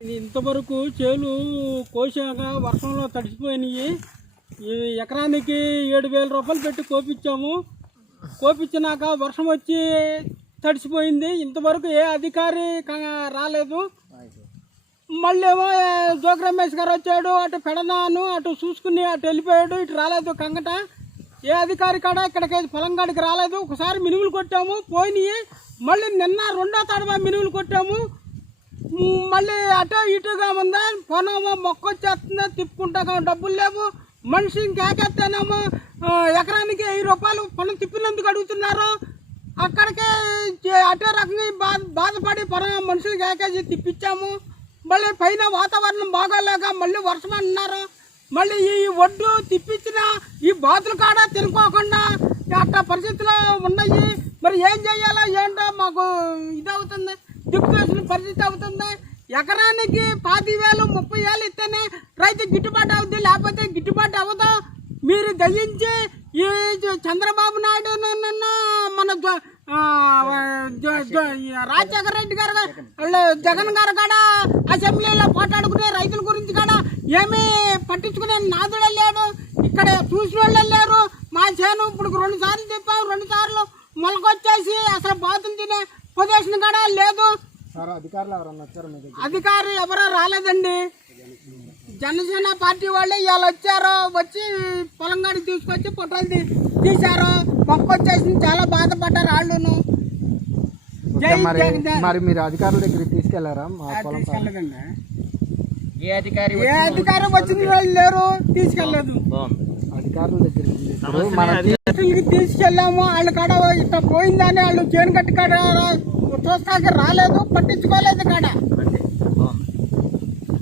ఇంతవరకు చేలు కోసాక వర్షంలో తడిసిపోయినాయి. ఎకరానికి 7,000 రూపాయలు పెట్టి కోపించాము. కోపించినాక వర్షం వచ్చి తడిసిపోయింది. ఇంతవరకు ఏ అధికారి రాలేదు. మళ్ళీ ఏమో జోగి రమేష్ గారు వచ్చాడు, అటు పెడనాను అటు చూసుకుని అటు వెళ్ళిపోయాడు. ఇటు రాలేదు కంగట. ఏ అధికారి కాడ ఇక్కడికి పొలం కాడికి రాలేదు. ఒకసారి మినుములు కొట్టాము, పోయినాయి. మళ్ళీ నిన్న 2వ తడవ మినుములు కొట్టాము. మళ్ళీ అటో ఇటుగా ఉందా, పొనమో మొక్క వచ్చేస్తుందా, తిప్పుకుంటా డబ్బులు లేవు. మనిషి ఇంకేకేస్తేనేమో ఎకరానికి 1000 రూపాయలు పొలం తిప్పినందుకు అడుగుతున్నారు. అక్కడికే అటో రకంగా బాధపడి పొలం మనుషులకి ఏకేసి తిప్పించాము. మళ్ళీ పైన వాతావరణం బాగోలేక మళ్ళీ వర్షం అంటున్నారు. మళ్ళీ ఈ ఒడ్డు తిప్పించిన ఈ బాతులు కాడ తినుకోకుండా అట్లా పరిస్థితులు ఉన్నాయి. మరి ఏం చేయాలో ఏంటో మాకు ఇదవుతుంది, దిక్కువేసిన పరిస్థితి అవుతుంది. ఎకరానికి 25,000 30,000 ఇస్తేనే రైతు గిట్టుబాటు అవుద్ది, లేకపోతే గిట్టుబాటు అవ్వదు. మీరు దయించి ఈ చంద్రబాబు నాయుడు మన రాజశేఖర రెడ్డి గారు జగన్ గారు కాడ అసెంబ్లీలో పోటాడుకునే రైతుల గురించి కాడ ఏమీ పట్టించుకునే నాదుడే లేడు. ఇక్కడ చూసిన వాళ్ళు లేరు. మా చేను ఇప్పుడు 2 సార్లు చెప్పాము, 2 సార్లు మొలకొచ్చేసి అసలు బాతులు తినే పొజిషన్ కాడ లేదు. అధికారి ఎవరో రాలేదండి. జనసేన పార్టీ వాళ్ళే ఇవాళ వచ్చారు. వచ్చి పొలం కాడికి తీసుకొచ్చి పొట్టాలు తీశారు. మొక్క వచ్చేసి చాలా బాధపడ్డారు వాళ్ళును. మరి మీరు అధికారుల దగ్గరికి తీసుకెళ్లారా? తీసుకెళ్ళదండి. ఏ అధికారి వచ్చిన వాళ్ళు లేరు, తీసుకెళ్ళలేదు. అధికారుల దగ్గరికి తీసుకెళ్ళాము. వాళ్ళ కాడ ఇట్లా పోయిందని వాళ్ళు చేను కట్టి కాడ చూస్తాక రాలేదు, పట్టించుకోలేదు కాడ.